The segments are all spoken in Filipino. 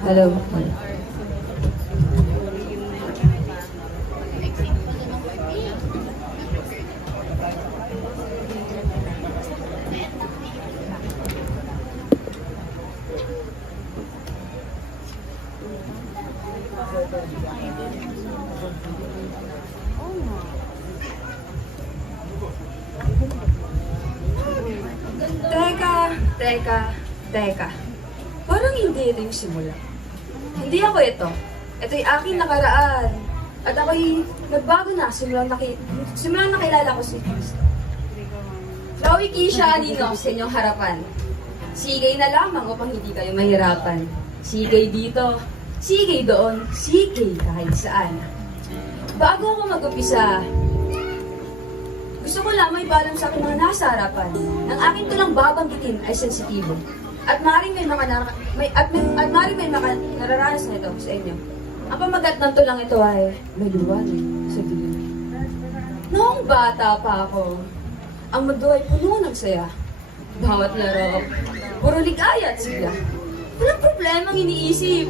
Hello. Teka. Parang hindi ito yung simula. Hindi ako ito. Ito'y aking nakaraan. At ako'y nagbago na simulang nakilala ko si Cristo. Chloe Keisha Anino sa inyong harapan. Sigay na lamang upang hindi kayo mahirapan. Sigay dito, sigay doon, sigay kahit saan. Bago ako mag-upisa, gusto ko lamang ipalam sa aking mga nasa harapan. Ang aking tulang babanggitin ay sensitibo. At maaaring may mga nararanas na ito sa inyo. Ang pamagat ng tulang ito ay may liwanag sa dilim. Noong bata pa ako, ang mundo ay puno ng saya. Bawat laro, puro ligaya at sigla. Walang problemang iniisip.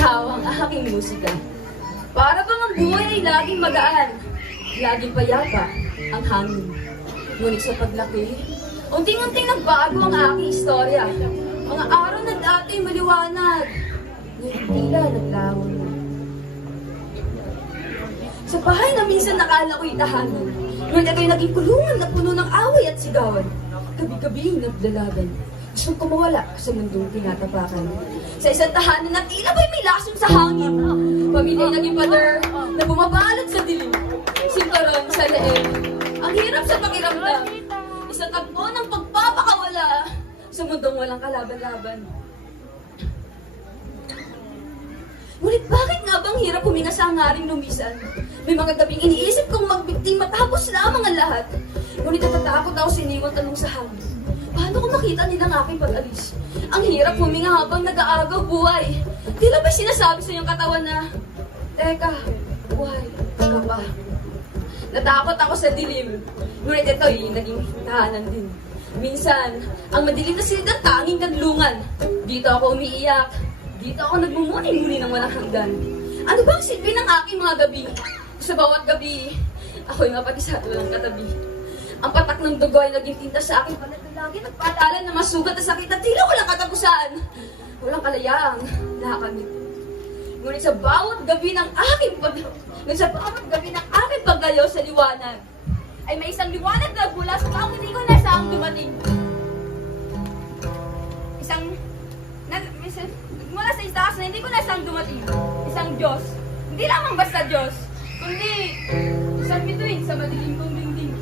Tawang aking musika. Para bang ang buhay ay laging magaan. Laging payapa ang hangin. Ngunit sa paglaki, unting-unting nagbago ang aking istorya. Mga araw na dati maliwanag, ngayon tila naglawan na. Sa bahay na minsan nakala ko'y tahanan, ngunit ako'y naging kulungan na puno ng away at sigawan. Gabi-gabi nagdalagan, gusto ko mawala sa mundong tinatapakan. Sa isang tahanan na tila ba'y may lason sa hangin. Pamilya'y naging pader na bumabalot sa dilim. Sinturon sa leeg, ang hirap sa pakiramdam. Isang tagpo ng pagpapakawala sa mundong walang kalaban-laban. Ngunit bakit nga bang hirap huminga sa hangaring lumisan? May mga gabing iniisip kong magbiktima tapos lamang ang lahat. Ngunit natatakot ako sa iniwang tanong sa hangin. Paano ko makita nilang aking pag-alis? Ang hirap huminga habang nag-aagaw buhay. Tila ba sinasabi sa iyong katawan na, teka, buhay ka pa? Natakot ako sa dilim. Ngunit ito'y naging tahanan din. Minsan, ang madilim na silid ang tanging kadlungan. Dito ako umiiyak. Dito ako nagmumuni-muni ng walang hanggan. Ano ba ang silbi ng aking mga gabi? Sa bawat gabi, ako'y mapatisat walang katabi. Ang patak ng dugo ay naging tinta sa aking balat na lagi nagpaalala na masugat at sakit at tila walang katapusan. Walang kalayaang nakakamit. Ngunit sa bawat gabi ng aking paglayo sa liwanag, ay may isang liwanag na mula sa taong hindi ko nasaang dumating. Mula sa itaas na hindi ko nasaang dumating. Isang Diyos. Hindi lamang basta Diyos, kundi isang bituin sa madilim kong dingding.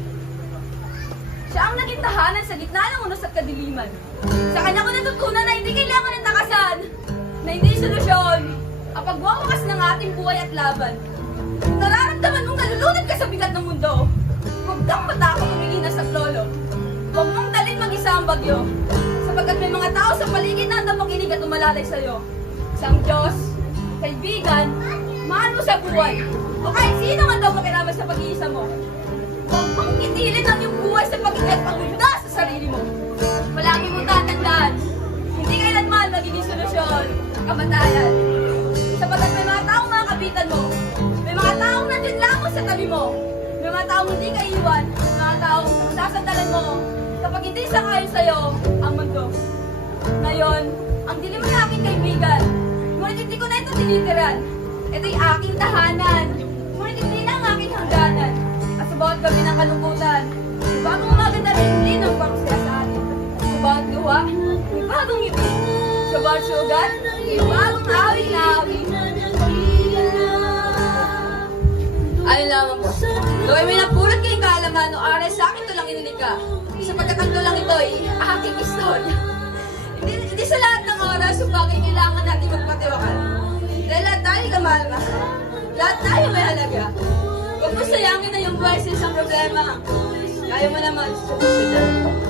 Siya ang naging tahanan sa gitna ng unos at kadiliman. Sa kanya ko natutunan na hindi kailangan ng takasan, na hindi solusyon ang pagwawakas ng ating buhay at laban. Kung nararamdaman mong nalulunod ka sa bigat ng mundo, huwag kang matakot umingin sa lolo. Huwag mong dalhin mag-isa ang bagyo, sapagkat may mga tao sa paligid na handang makinig at umalalay sa'yo. Isang Diyos, kaibigan, mahal mo sa buhay, o kahit sino man daw makiraman sa pag-iisa mo. Huwag mong kitilin ang iyong buhay sa pag-igat pangunda sa sarili mo. Palagi mong tatandaan, hindi kailanman magiging solusyon ang kamatayan. Sapagkat may mga taong makakapitan mo, may mga taong nandyan lamang sa tabi mo, may mga taong hindi ka iwan, may mga taong sasandalan mo kapag hindi sangayon sa'yo ang mundo. Ngayon, ang dilim ng aking kaibigan, ngunit hindi ko na ito tinitiran. Ito'y aking tahanan, ngunit hindi na ang aking hangganan. At sa bawat gabi ng kalungkutan, may bagong umaga na rin ang pangsaya sa atin. Sa bawat luha, may bagong ngiti. Sa bawat sugat, may bagong awit na awit. Ano lamang po? Gawin may napulot kayong kaalaman o aral sa akin ito lang ininika. Sapagkat ang lang ito ay aking istorya. Hindi sa lahat ng oras yung bagay kailangan natin magpatiwakal. Dahil lahat tayo lumalabas. Lahat tayo may halaga. Huwag mo sayangin na yung buhay sa isang problema. Kaya mo naman sa susunod.